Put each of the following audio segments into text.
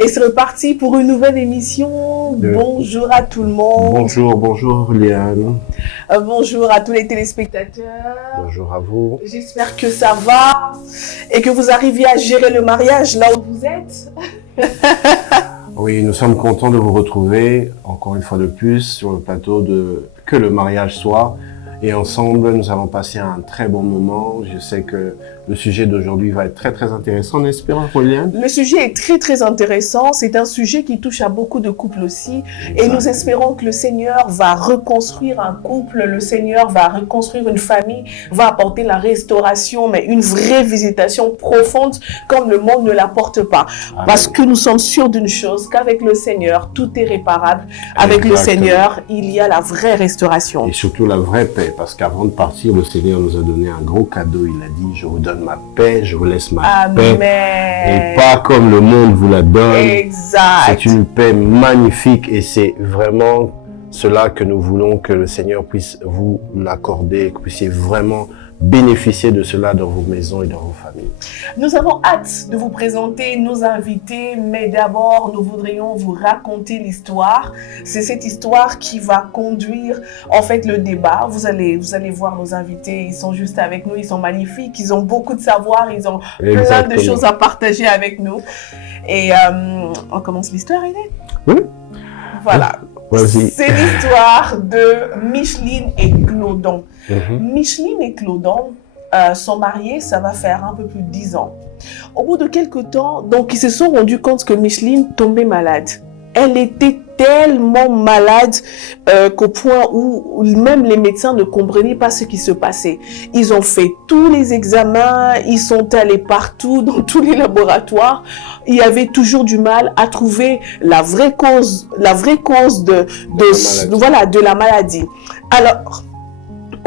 Et c'est reparti pour une nouvelle émission. Bonjour à tout le monde. Bonjour Léane. Bonjour à tous les téléspectateurs. Bonjour à vous. J'espère que ça va et que vous arrivez à gérer le mariage là où vous êtes. Oui, nous sommes contents de vous retrouver encore une fois de plus sur le plateau de Que le mariage soit. Et ensemble, nous allons passer un très bon moment. Je sais que le sujet d'aujourd'hui va être très intéressant, n'est-ce pas, Pauline? Le sujet est très intéressant. C'est un sujet qui touche à beaucoup de couples aussi. Exactement. Et nous espérons que le Seigneur va reconstruire un couple, le Seigneur va reconstruire une famille, va apporter la restauration, mais une vraie visitation profonde comme le monde ne l'apporte pas. Amen. Parce que nous sommes sûrs d'une chose, qu'avec le Seigneur, tout est réparable. Avec Exactement. Le Seigneur, il y a la vraie restauration. Et surtout la vraie paix. Parce qu'avant de partir, le Seigneur nous a donné un gros cadeau. Il a dit, je vous donne ma paix, je vous laisse ma Amen. Paix. Et pas comme le monde vous la donne. Exact. C'est une paix magnifique et c'est vraiment cela que nous voulons que le Seigneur puisse vous l'accorder, que vous puissiez vraiment bénéficier de cela dans vos maisons et dans vos familles. Nous avons hâte de vous présenter nos invités, mais d'abord, nous voudrions vous raconter l'histoire. C'est cette histoire qui va conduire, en fait, le débat. Vous allez voir nos invités, ils sont juste avec nous, ils sont magnifiques, ils ont beaucoup de savoir, ils ont Exactement. Plein de choses à partager avec nous. Et on commence l'histoire, Hélène? Oui. Voilà. C'est l'histoire de Micheline et Clodon. Micheline et Clodon sont mariés, ça va faire un peu plus de 10 ans. Au bout de quelques temps, donc ils se sont rendus compte que Micheline tombait malade. Elle était tellement malade qu'au point où même les médecins ne comprenaient pas ce qui se passait. Ils ont fait tous les examens, ils sont allés partout, dans tous les laboratoires. Il y avait toujours du mal à trouver la vraie cause de la maladie. Alors,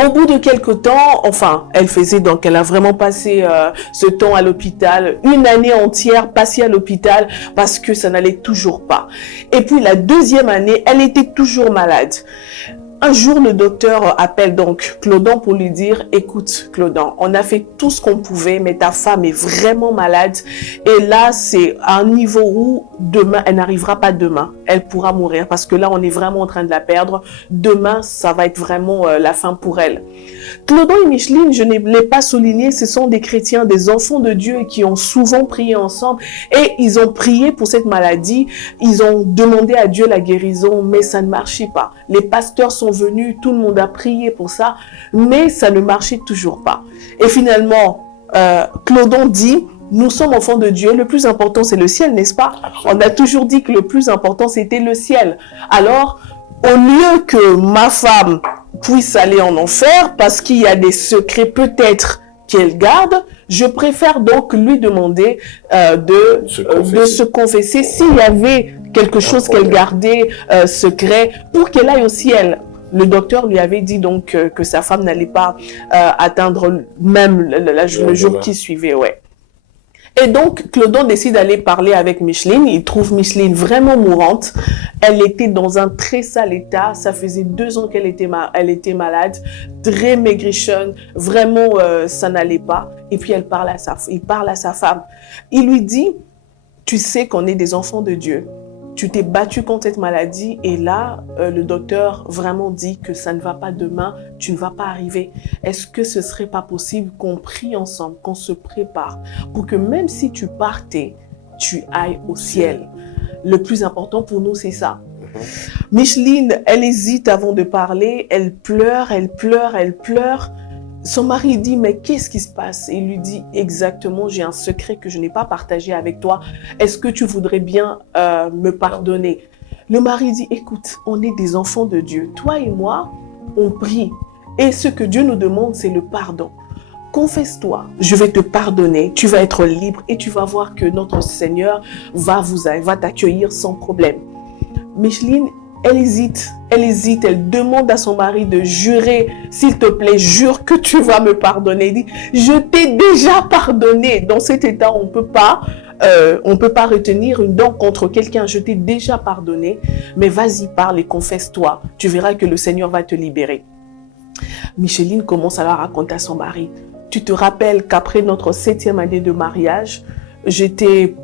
au bout de quelques temps, enfin, elle a vraiment passé ce temps à l'hôpital, une année entière passée à l'hôpital parce que ça n'allait toujours pas. Et puis la deuxième année, elle était toujours malade. Un jour, le docteur appelle donc Clodon pour lui dire « Écoute, Clodon, on a fait tout ce qu'on pouvait, mais ta femme est vraiment malade. Et là, c'est à un niveau où demain, elle n'arrivera pas demain. Elle pourra mourir parce que là, on est vraiment en train de la perdre. Demain, ça va être vraiment la fin pour elle. » Clodon et Micheline, je ne l'ai pas souligné, ce sont des chrétiens, des enfants de Dieu qui ont souvent prié ensemble. Et ils ont prié pour cette maladie. Ils ont demandé à Dieu la guérison, mais ça ne marchait pas. Les pasteurs sont venus, tout le monde a prié pour ça, mais ça ne marchait toujours pas. Et finalement, Clodon dit, nous sommes enfants de Dieu, le plus important c'est le ciel, n'est-ce pas? On a toujours dit que le plus important c'était le ciel. Alors, au lieu que ma femme puisse aller en enfer, parce qu'il y a des secrets peut-être qu'elle garde, je préfère donc lui demander de se confesser s'il y avait quelque chose qu'elle gardait secret pour qu'elle aille au ciel. Le docteur lui avait dit donc que sa femme n'allait pas atteindre même le jour qui suivait, ouais. Et donc, Clodon décide d'aller parler avec Micheline. Il trouve Micheline vraiment mourante. Elle était dans un très sale état. Ça faisait 2 ans qu'elle était malade, très maigrichonne. Vraiment, ça n'allait pas. Et puis, il parle à sa femme. Il lui dit, tu sais qu'on est des enfants de Dieu. Tu t'es battu contre cette maladie et là, le docteur vraiment dit que ça ne va pas demain, tu ne vas pas arriver. Est-ce que ce serait pas possible qu'on prie ensemble, qu'on se prépare pour que même si tu partais, tu ailles au ciel? Le plus important pour nous, c'est ça. Micheline, elle hésite avant de parler, elle pleure. Son mari dit, mais qu'est-ce qui se passe? Et il lui dit, exactement, j'ai un secret que je n'ai pas partagé avec toi. Est-ce que tu voudrais bien me pardonner? Le mari dit, écoute, on est des enfants de Dieu. Toi et moi, on prie. Et ce que Dieu nous demande, c'est le pardon. Confesse-toi, je vais te pardonner, tu vas être libre et tu vas voir que notre Seigneur va t'accueillir sans problème. Micheline, elle hésite, elle demande à son mari de jurer, s'il te plaît, jure que tu vas me pardonner. Il dit, je t'ai déjà pardonné. Dans cet état, on peut pas retenir une dent contre quelqu'un. Je t'ai déjà pardonné, mais vas-y, parle et confesse-toi. Tu verras que le Seigneur va te libérer. Micheline commence à la raconter à son mari. Tu te rappelles qu'après notre 7e année de mariage, j'étais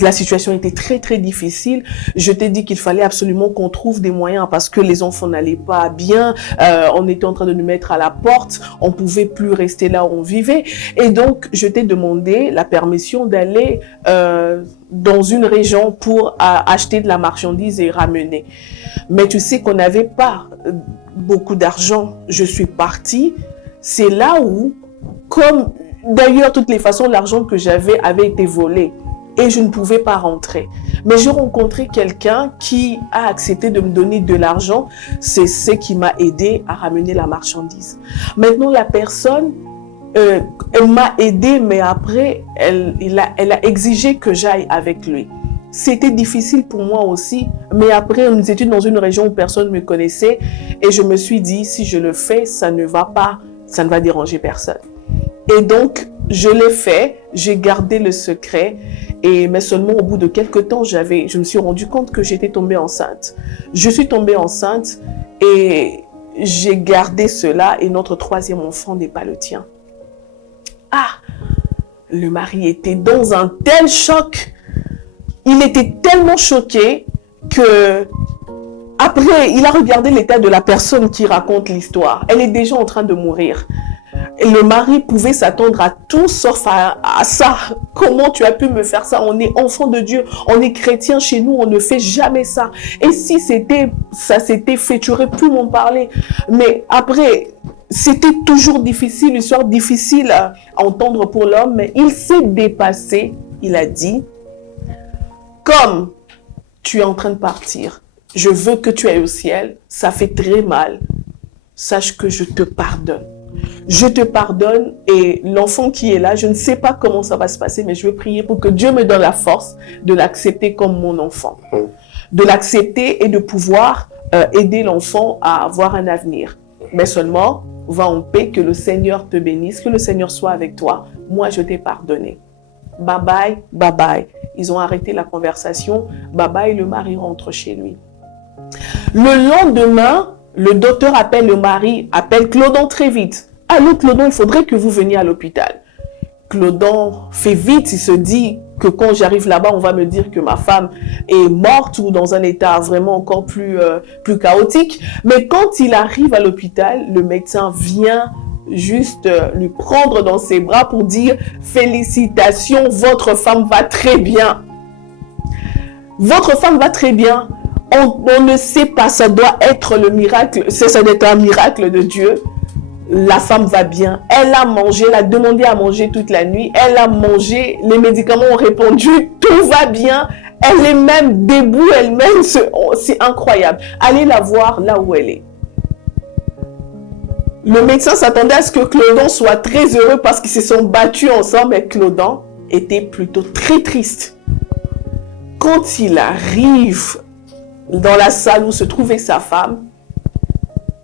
la situation était très très difficile. Je t'ai dit qu'il fallait absolument qu'on trouve des moyens parce que les enfants n'allaient pas bien. On était en train de nous mettre à la porte. On pouvait plus rester là où on vivait. Et donc, je t'ai demandé la permission d'aller dans une région pour acheter de la marchandise et ramener. Mais tu sais qu'on n'avait pas beaucoup d'argent. Je suis partie. C'est là où, comme d'ailleurs, toutes les façons, l'argent que j'avais avait été volé. Et je ne pouvais pas rentrer. Mais j'ai rencontré quelqu'un qui a accepté de me donner de l'argent. C'est ce qui m'a aidé à ramener la marchandise. Maintenant, la personne, elle m'a aidé, mais après, elle a exigé que j'aille avec lui. C'était difficile pour moi aussi, mais après, nous étions dans une région où personne ne me connaissait. Et je me suis dit, si je le fais, ça ne va déranger personne. Et donc, je l'ai fait, j'ai gardé le secret, mais seulement au bout de quelques temps, je me suis rendu compte que j'étais tombée enceinte. Je suis tombée enceinte et j'ai gardé cela et notre troisième enfant n'est pas le tien. Ah, le mari était dans un tel choc. Il était tellement choqué que après, il a regardé l'état de la personne qui raconte l'histoire. Elle est déjà en train de mourir. Et le mari pouvait s'attendre à tout sauf à ça. Comment tu as pu me faire ça? On est enfant de Dieu, on est chrétien chez nous, on ne fait jamais ça. Et si ça s'était fait, tu aurais pu m'en parler. Mais après, c'était toujours difficile, une histoire difficile à entendre pour l'homme, mais il s'est dépassé. Il a dit, comme tu es en train de partir, je veux que tu ailles au ciel, ça fait très mal. Sache que je te pardonne. Je te pardonne et l'enfant qui est là, je ne sais pas comment ça va se passer, mais je veux prier pour que Dieu me donne la force de l'accepter comme mon enfant. De l'accepter et de pouvoir aider l'enfant à avoir un avenir. Mais seulement, va en paix, que le Seigneur te bénisse, que le Seigneur soit avec toi. Moi, je t'ai pardonné. Bye bye, bye bye. Ils ont arrêté la conversation. Bye bye, le mari rentre chez lui. Le lendemain, le docteur appelle le mari, appelle Clodon très vite. Allô Clodon, il faudrait que vous veniez à l'hôpital. Clodon fait vite, il se dit que quand j'arrive là-bas, on va me dire que ma femme est morte ou dans un état vraiment encore plus chaotique. Mais quand il arrive à l'hôpital, le médecin vient juste lui prendre dans ses bras pour dire « Félicitations, votre femme va très bien. Votre femme va très bien. » On ne sait pas, ça doit être le miracle, ça doit être un miracle de Dieu. La femme va bien, elle a mangé, elle a demandé à manger toute la nuit, elle a mangé, les médicaments ont répondu, tout va bien, elle est même debout elle-même, c'est incroyable. Allez la voir là où elle est. Le médecin s'attendait à ce que Clodon soit très heureux parce qu'ils se sont battus ensemble, mais Clodon était plutôt très triste. Quand il arrive dans la salle où se trouvait sa femme,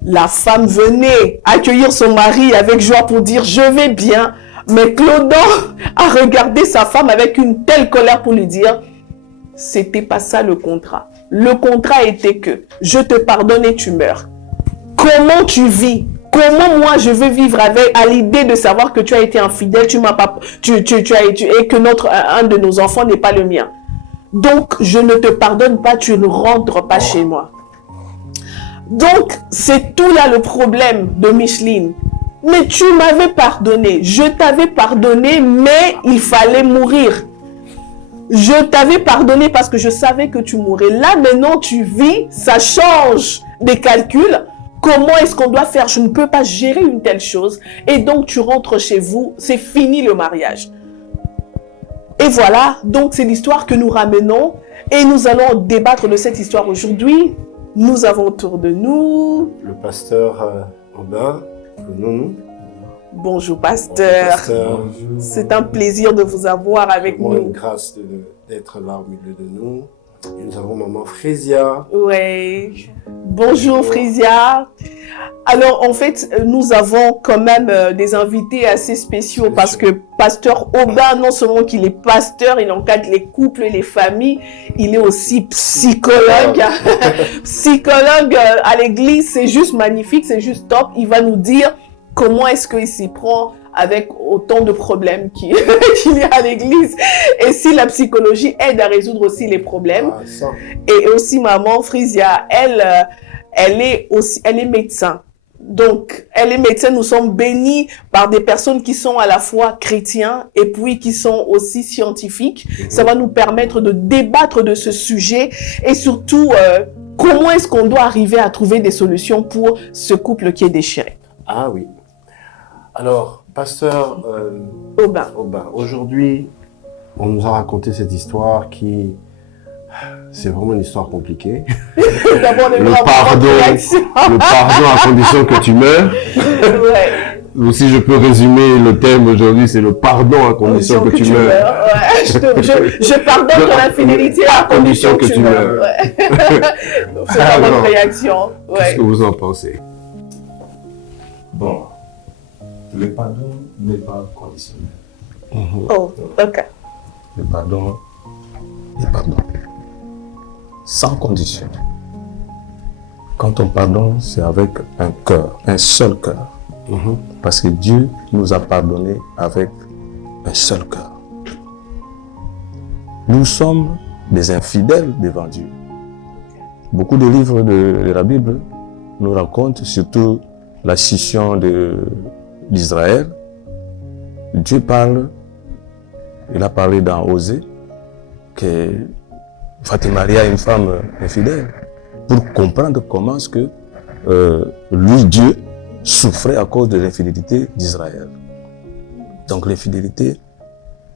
la femme venait accueillir son mari avec joie pour dire « je vais bien ». Mais Clodon a regardé sa femme avec une telle colère pour lui dire « c'était pas ça le contrat. Le contrat était que je te pardonne et tu meurs. Comment tu vis? Comment moi je vais vivre à l'idée de savoir que tu as été infidèle, tu m'as pas, et que un de nos enfants n'est pas le mien. Donc, je ne te pardonne pas, tu ne rentres pas chez moi. » Donc, c'est tout là le problème de Micheline. Mais tu m'avais pardonné, je t'avais pardonné, mais il fallait mourir. Je t'avais pardonné parce que je savais que tu mourrais. Là, maintenant, tu vis, ça change des calculs. Comment est-ce qu'on doit faire? Je ne peux pas gérer une telle chose. Et donc, tu rentres chez vous, c'est fini le mariage. Et voilà, donc c'est l'histoire que nous ramenons et nous allons débattre de cette histoire aujourd'hui. Nous avons autour de nous le pasteur Aubin. Bonjour pasteur. C'est un plaisir de vous avoir avec nous. Une grâce d'être là au milieu de nous. Et nous avons maman Frisia. Oui. Bonjour Frisia. Alors en fait, nous avons quand même des invités assez spéciaux parce que pasteur Aubin, non seulement qu'il est pasteur, il encadre les couples et les familles, il est aussi psychologue. Psychologue à l'église, c'est juste magnifique, c'est juste top. Il va nous dire comment est-ce qu'il s'y prend avec autant de problèmes qu'il y a à l'église. Et si la psychologie aide à résoudre aussi les problèmes. Et aussi maman Frisia, elle est médecin. Donc, elle est médecin, nous sommes bénis par des personnes qui sont à la fois chrétiens et puis qui sont aussi scientifiques. Ça va nous permettre de débattre de ce sujet et surtout, comment est-ce qu'on doit arriver à trouver des solutions pour ce couple qui est déchiré. Ah oui. Alors, pasteur Aubin, aujourd'hui, on nous a raconté cette histoire qui... C'est vraiment une histoire compliquée. Le pardon à condition que tu meurs. Ouais. Ou si je peux résumer le thème aujourd'hui, c'est le pardon à condition que tu meurs. Ouais. Je pardonne ton infidélité à condition que tu meurs. Ouais. C'est pas votre réaction. Ouais. Qu'est-ce que vous en pensez? Bon, le pardon n'est pas conditionnel. Oh, ok. Le pardon est pardon. Sans condition. Quand on pardonne, c'est avec un cœur, un seul cœur. Parce que Dieu nous a pardonné avec un seul cœur. Nous sommes des infidèles devant Dieu. Beaucoup de livres de la Bible nous racontent surtout la scission d'Israël. Dieu parle, il a parlé dans Osée, que va te marier à une femme infidèle pour comprendre comment est-ce que lui, Dieu, souffrait à cause de l'infidélité d'Israël. Donc l'infidélité,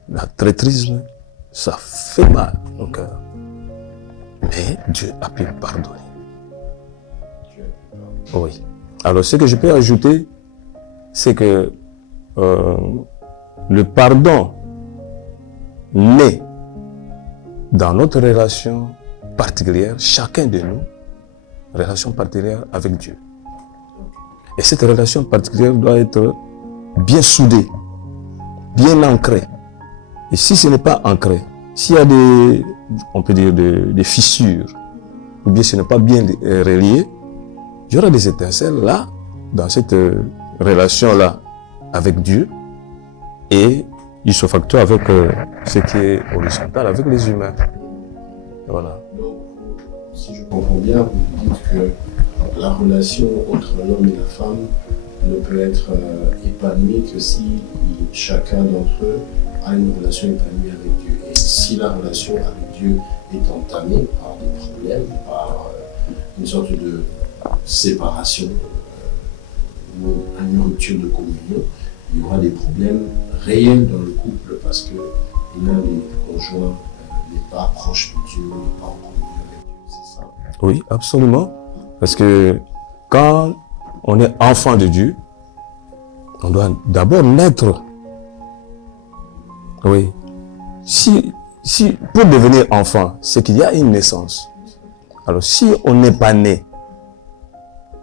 la traîtrise, ça fait mal au cœur. Mais Dieu a pu pardonner. Oui. Alors ce que je peux ajouter, c'est que le pardon naît dans notre relation particulière, chacun de nous, relation particulière avec Dieu. Et cette relation particulière doit être bien soudée, bien ancrée. Et si ce n'est pas ancré, s'il y a on peut dire des fissures, ou bien ce n'est pas bien relié, il y aura des étincelles là, dans cette relation-là avec Dieu, et il se facture avec ce qui est horizontal, avec les humains. Voilà. Donc, si je comprends bien, vous dites que la relation entre l'homme et la femme ne peut être épanouie que si chacun d'entre eux a une relation épanouie avec Dieu. Et si la relation avec Dieu est entamée par des problèmes, par une sorte de séparation ou une rupture de communion, il y aura des problèmes réels dans le couple parce que l'un des conjoints n'est pas proche de Dieu, n'est pas en communion avec Dieu, c'est ça? Oui, absolument. Parce que quand on est enfant de Dieu, on doit d'abord naître. Oui. Si pour devenir enfant, c'est qu'il y a une naissance. Alors si on n'est pas né,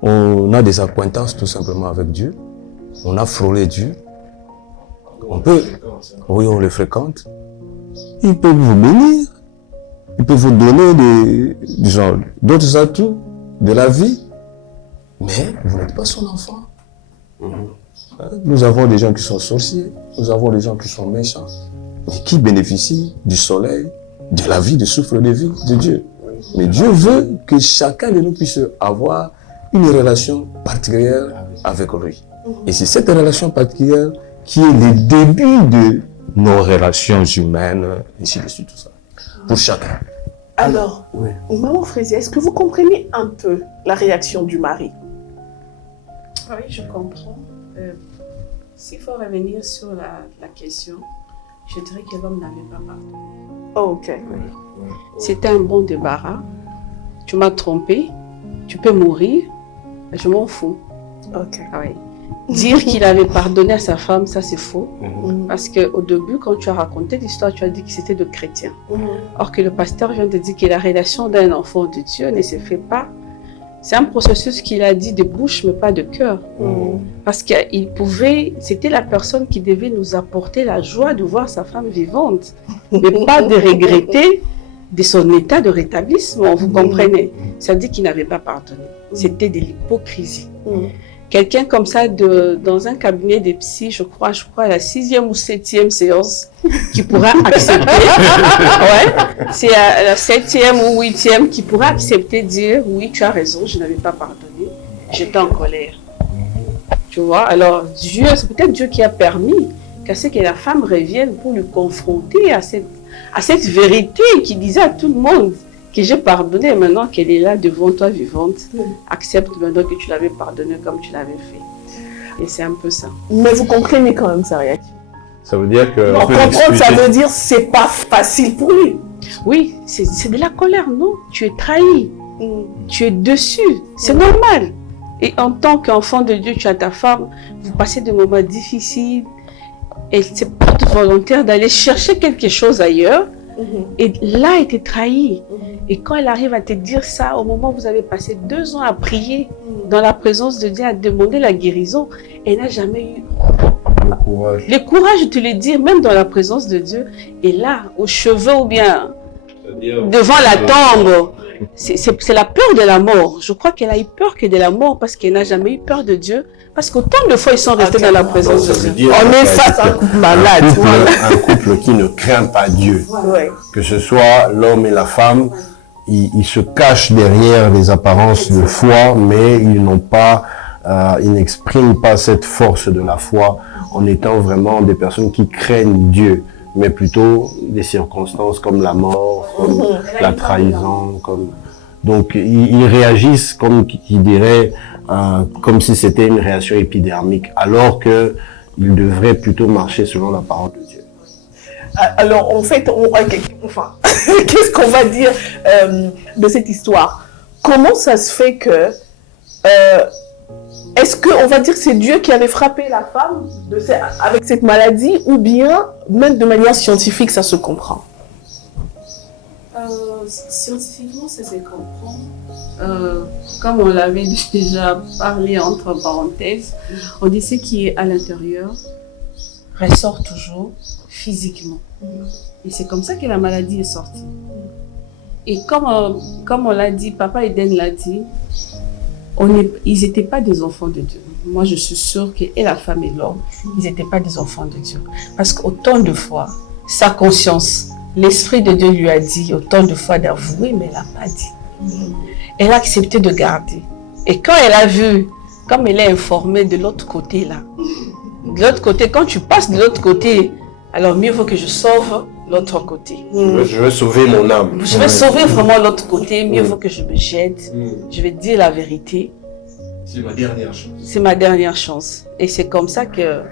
on a des acquaintances tout simplement avec Dieu, on a frôlé Dieu, on le fréquente, il peut vous bénir, il peut vous donner d'autres atouts de la vie, mais vous n'êtes pas son enfant. Nous avons des gens qui sont sorciers, nous avons des gens qui sont méchants, mais qui bénéficient du soleil, de la vie, du souffle de vie de Dieu. Mais Dieu veut que chacun de nous puisse avoir une relation particulière avec lui. Et c'est cette relation particulière qui est le début de nos relations humaines, ainsi de suite, tout ça, pour chacun. Alors, maman Frisia, est-ce que vous comprenez un peu la réaction du mari? Oui, je comprends. S'il faut revenir sur la question, je dirais que l'homme n'avait pas pardonné. Oh, ok. C'était un bon débarras. Tu m'as trompé, tu peux mourir, je m'en fous. Ok. Ah oui. Dire qu'il avait pardonné à sa femme, ça c'est faux. Parce qu'au début, quand tu as raconté l'histoire, tu as dit que c'était de chrétiens. Or que le pasteur vient de dire que la relation d'un enfant de Dieu ne se fait pas. C'est un processus qu'il a dit de bouche, mais pas de cœur. Parce qu'il pouvait, c'était la personne qui devait nous apporter la joie de voir sa femme vivante, mais pas de regretter de son état de rétablissement, vous comprenez? Ça veut dire qu'il n'avait pas pardonné. C'était de l'hypocrisie. quelqu'un comme ça dans un cabinet de psy, je crois à la 6e ou 7e séance, qui pourra accepter, ouais, c'est à la 7e ou 8e qui pourra accepter, dire oui, tu as raison, je n'avais pas pardonné, j'étais en colère. Tu vois, alors Dieu, c'est peut-être Dieu qui a permis qu'à ce que la femme revienne pour lui confronter à cette vérité qui disait à tout le monde que j'ai pardonné, maintenant qu'elle est là devant toi vivante, accepte maintenant que tu l'avais pardonné comme tu l'avais fait. Et c'est un peu ça. Mais vous comprenez quand même sa réaction. Ça veut dire que... Non, comprendre, ça veut dire c'est pas facile pour lui. Oui, c'est de la colère, non? Tu es trahi, tu es dessus, c'est normal. Et en tant qu'enfant de Dieu, tu as ta femme, vous passez des moments difficiles, elle se porte volontaire d'aller chercher quelque chose ailleurs, et là, elle était trahie. Et quand elle arrive à te dire ça, au moment où vous avez passé 2 ans à prier dans la présence de Dieu, à demander la guérison, elle n'a jamais eu le courage de te le dire, même dans la présence de Dieu. Et là, aux cheveux ou bien devant la tombe, c'est la peur de la mort. Je crois qu'elle a eu peur que de la mort parce qu'elle n'a jamais eu peur de Dieu. Parce qu'autant de fois, ils sont restés dans la présence de Dieu. On est face à un couple malade. Un couple qui ne craint pas Dieu. Ouais. Que ce soit l'homme et la femme, ils se cachent derrière les apparences de foi, mais ils n'expriment pas cette force de la foi en étant vraiment des personnes qui craignent Dieu, mais plutôt des circonstances comme la mort, comme la trahison, donc ils réagissent comme qui dirait comme si c'était une réaction épidermique, alors que ils devraient plutôt marcher selon la parole de Dieu. Alors en fait, qu'est-ce qu'on va dire de cette histoire? Comment ça se fait que est-ce qu'on va dire que c'est Dieu qui avait frappé la femme avec cette maladie, ou bien même de manière scientifique ça se comprend? Scientifiquement, ça se comprend. Comme on l'avait déjà parlé entre parenthèses, on dit ce qui est à l'intérieur ressort toujours physiquement. Et c'est comme ça que la maladie est sortie. Et comme on l'a dit, Papa Eden l'a dit, ils n'étaient pas des enfants de Dieu. Moi, je suis sûre que et la femme et l'homme, ils n'étaient pas des enfants de Dieu. Parce qu'autant de fois, sa conscience, l'Esprit de Dieu lui a dit autant de fois d'avouer, mais elle n'a pas dit. Elle a accepté de garder. Et quand elle a vu, comme elle est informée de l'autre côté là, de l'autre côté, quand tu passes de l'autre côté, alors mieux vaut que je sauve l'autre côté. Je veux sauver mon âme. Je vais sauver vraiment l'autre côté, mieux vaut que je me jette. Je vais dire la vérité. C'est ma dernière chance. C'est ma dernière chance. Et c'est comme ça que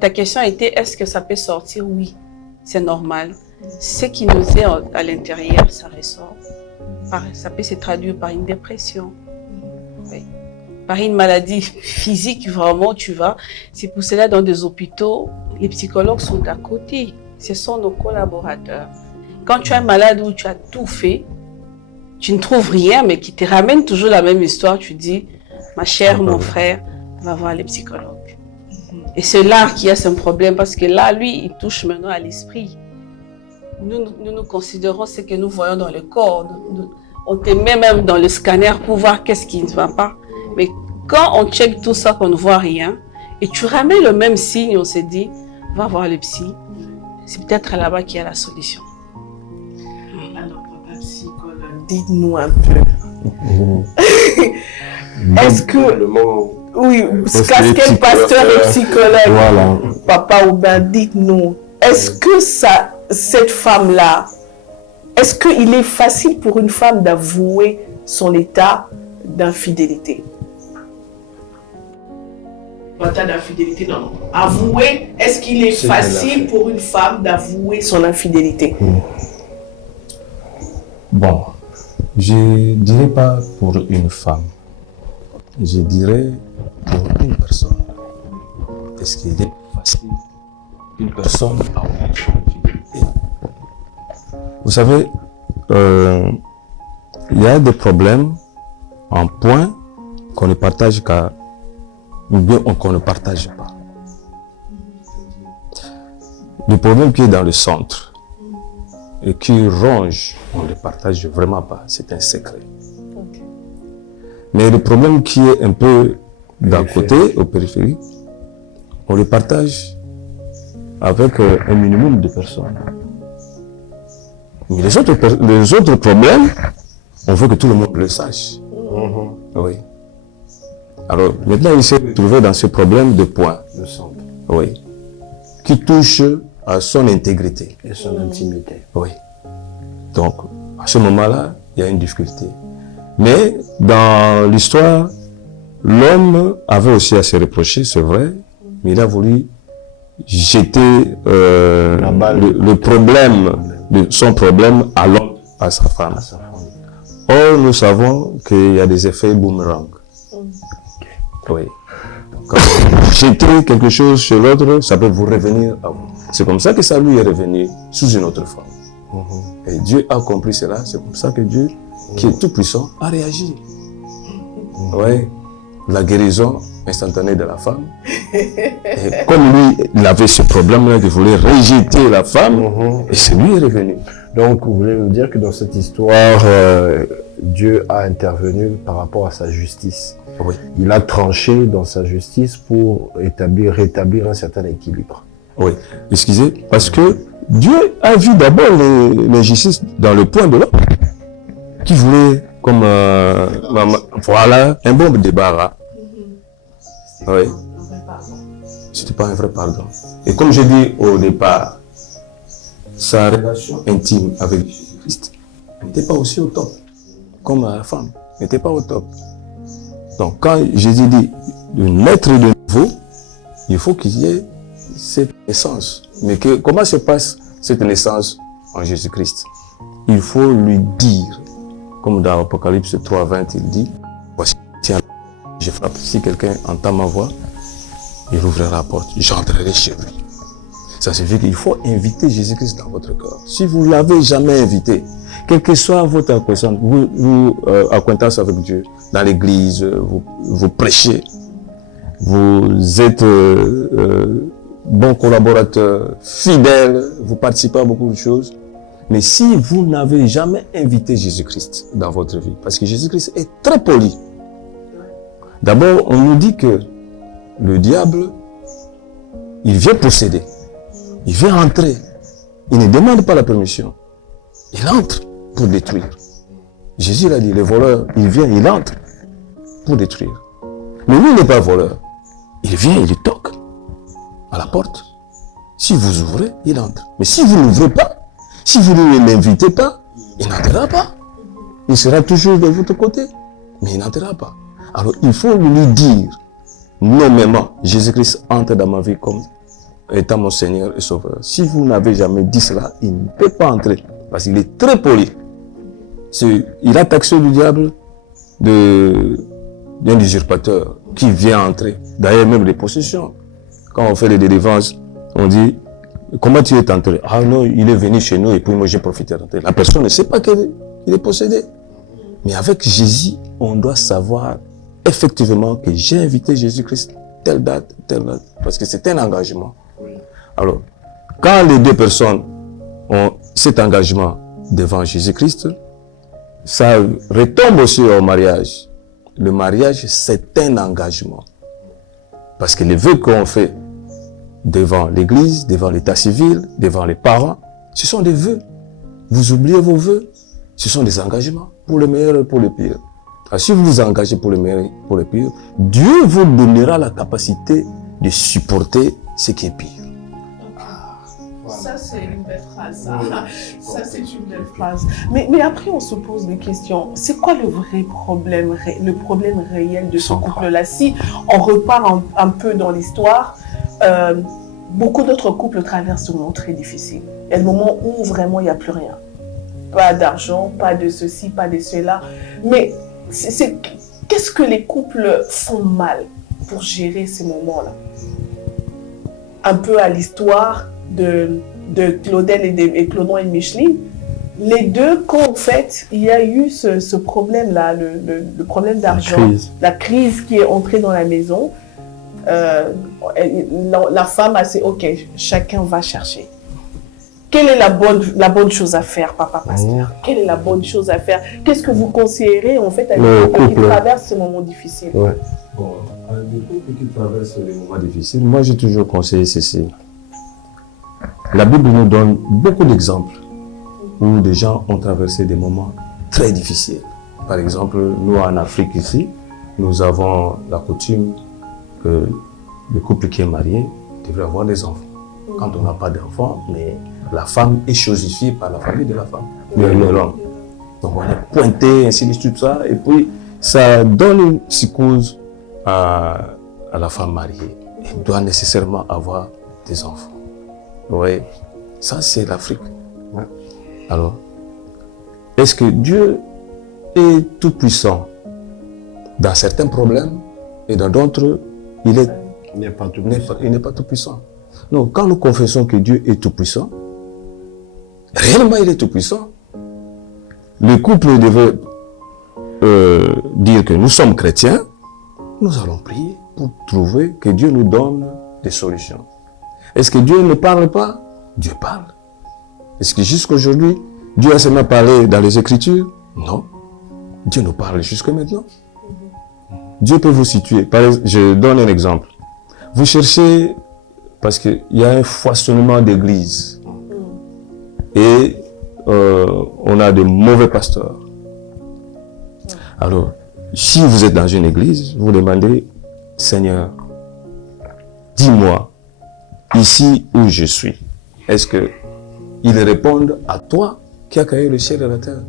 ta question a été, est-ce que ça peut sortir? Oui, c'est normal. Ce qui nous est à l'intérieur, ça ressort. Ça peut se traduire par une dépression, oui, par une maladie physique, vraiment, tu vas. C'est pour cela, dans des hôpitaux, les psychologues sont à côté. Ce sont nos collaborateurs. Quand tu es malade où tu as tout fait, tu ne trouves rien, mais qui te ramène toujours la même histoire, tu dis, ma chère, mon frère, va voir les psychologues. Et c'est là qu'il y a ce problème, parce que là, lui, il touche maintenant à l'esprit. Nous considérons ce que nous voyons dans le corps. On te met même dans le scanner pour voir qu'est-ce qui ne va pas. Mais quand on check tout ça, qu'on ne voit rien, et tu ramènes le même signe, on se dit, va voir le psy. C'est peut-être là-bas qu'il y a la solution. Alors, papa psychologue, dites-nous un peu. Est-ce que... Oui, casquette pasteur et psychologue. Voilà. Papa Aubin, dites-nous, est-ce que cette femme-là, est-ce qu'il est facile pour une femme d'avouer son état d'infidélité? Pas d'infidélité, non. Avouer, est-ce qu'il est facile pour une femme d'avouer son infidélité? Bon, je ne dirais pas pour une femme. Je dirais pour une personne. Est-ce qu'il est facile une personne à avouer son infidélité? Vous savez, il y a des problèmes en point qu'on ne partage qu'à, ou bien qu'on ne partage pas. Le problème qui est dans le centre et qui ronge, on ne le partage vraiment pas, c'est un secret. Okay. Mais le problème qui est un peu d'à côté, au périphérique, on les partage avec un minimum de personnes. Mais les autres problèmes, on veut que tout le monde le sache. Oui. Alors, maintenant, il s'est retrouvé dans ce problème de points. Le centre. Oui. Qui touche à son intégrité. Et son intimité. Oui. Donc, à ce moment-là, il y a une difficulté. Mais, dans l'histoire, l'homme avait aussi à se reprocher, c'est vrai, mais il a voulu jeter le problème, son problème à l'homme, à sa femme. Or, nous savons qu'il y a des effets boomerang. Oui. Quand vous jetez quelque chose sur l'autre, ça peut vous revenir à vous. C'est comme ça que ça lui est revenu sous une autre forme. Et Dieu a compris cela, c'est comme ça que Dieu, qui est tout puissant, a réagi. Oui. La guérison instantanée de la femme. Et comme lui, il avait ce problème-là, qu'il voulait rejeter la femme, et c'est lui est revenu. Donc, vous voulez nous dire que dans cette histoire, Dieu a intervenu par rapport à sa justice. Oui. Il a tranché dans sa justice pour rétablir un certain équilibre. Oui, excusez, parce que Dieu a vu d'abord l'injustice dans le point de l'homme, qui voulait, comme, voilà, un bon débarras. Oui. C'était pas un vrai pardon. Et comme je dis au départ, sa relation intime avec Jésus-Christ n'était pas aussi au top, comme la femme n'était pas au top. Donc, quand Jésus dit de naître de nouveau, il faut qu'il y ait cette naissance. Mais comment se passe cette naissance en Jésus-Christ? Il faut lui dire, comme dans Apocalypse 3:20, il dit, voici, tiens, je frappe. Si quelqu'un entend ma voix, il ouvrira la porte, j'entrerai chez lui. Ça signifie qu'il faut inviter Jésus-Christ dans votre cœur. Si vous ne l'avez jamais invité, quelle que soit votre acquaintance avec Dieu, dans l'église, vous prêchez, vous êtes bon collaborateur, fidèle, vous participez à beaucoup de choses. Mais si vous n'avez jamais invité Jésus-Christ dans votre vie, parce que Jésus-Christ est très poli. D'abord, on nous dit que le diable, il vient posséder. Il vient entrer. Il ne demande pas la permission. Il entre pour détruire. Jésus l'a dit, le voleur, il vient, il entre pour détruire. Mais lui, il n'est pas voleur. Il vient, il toque à la porte. Si vous ouvrez, il entre. Mais si vous n'ouvrez pas, si vous ne l'invitez pas, il n'entrera pas. Il sera toujours de votre côté, mais il n'entrera pas. Alors, il faut lui dire, nommément, Jésus-Christ entre dans ma vie comme étant mon Seigneur et Sauveur. Si vous n'avez jamais dit cela, il ne peut pas entrer, parce qu'il est très poli. Il a taxé le diable d'un usurpateur qui vient entrer. D'ailleurs, même les possessions. Quand on fait les délivrances, on dit, comment tu es entré? Ah non, il est venu chez nous et puis moi j'ai profité d'entrer. La personne ne sait pas qu'il est possédé. Mais avec Jésus, on doit savoir effectivement que j'ai invité Jésus-Christ telle date, parce que c'est un engagement. Alors, quand les deux personnes ont cet engagement devant Jésus-Christ, ça retombe aussi au mariage. Le mariage, c'est un engagement. Parce que les vœux qu'on fait devant l'église, devant l'état civil, devant les parents, ce sont des vœux. Vous oubliez vos vœux, ce sont des engagements, pour le meilleur et pour le pire. Alors, si vous vous engagez pour le meilleur et pour le pire, Dieu vous donnera la capacité de supporter ce qui est pire. Ça, c'est une belle phrase. Ça, c'est une belle phrase. Mais après, on se pose des questions. C'est quoi le vrai problème, le problème réel de ce couple-là? Si on repart un peu dans l'histoire, beaucoup d'autres couples traversent ce moment très difficile. Il y a le moment où vraiment il n'y a plus rien. Pas d'argent, pas de ceci, pas de cela. Mais qu'est-ce que les couples font mal pour gérer ces moments-là? Un peu à l'histoire de Claudel et Clodon et Micheline, les deux, quand en fait, il y a eu ce problème-là, le problème d'argent, la crise qui est entrée dans la maison, la femme a dit, ok, chacun va chercher. Quelle est la bonne chose à faire, papa pasteur? Quelle est la bonne chose à faire? Qu'est-ce que vous conseillerez en fait à des couples qui traversent ce moment difficile? Bon, à des couples qui traversent des moments difficiles, moi j'ai toujours conseillé ceci. La Bible nous donne beaucoup d'exemples où des gens ont traversé des moments très difficiles. Par exemple, nous en Afrique ici, nous avons la coutume que le couple qui est marié devrait avoir des enfants. Quand on n'a pas d'enfants, mais la femme est chosifiée par la famille de la femme, de l'homme. Donc on est pointé, ainsi de suite, tout ça, et puis ça donne une psychose à la femme mariée. Elle doit nécessairement avoir des enfants. Vous voyez, ça c'est l'Afrique. Alors, est-ce que Dieu est tout puissant dans certains problèmes et dans d'autres, il n'est pas tout puissant. Non, quand nous confessons que Dieu est tout puissant, réellement il est tout puissant. Le couple devait dire que nous sommes chrétiens, nous allons prier pour trouver que Dieu nous donne des solutions. Est-ce que Dieu ne parle pas? Dieu parle. Est-ce que jusqu'aujourd'hui, Dieu a seulement parlé dans les Écritures? Non. Dieu nous parle jusque maintenant. Dieu peut vous situer. Je donne un exemple. Vous cherchez, parce qu'il y a un foisonnement d'églises. Et on a de mauvais pasteurs. Alors, si vous êtes dans une église, vous demandez, Seigneur, dis-moi, ici où je suis, est-ce qu'ils répondent à toi qui as créé le ciel et la terre?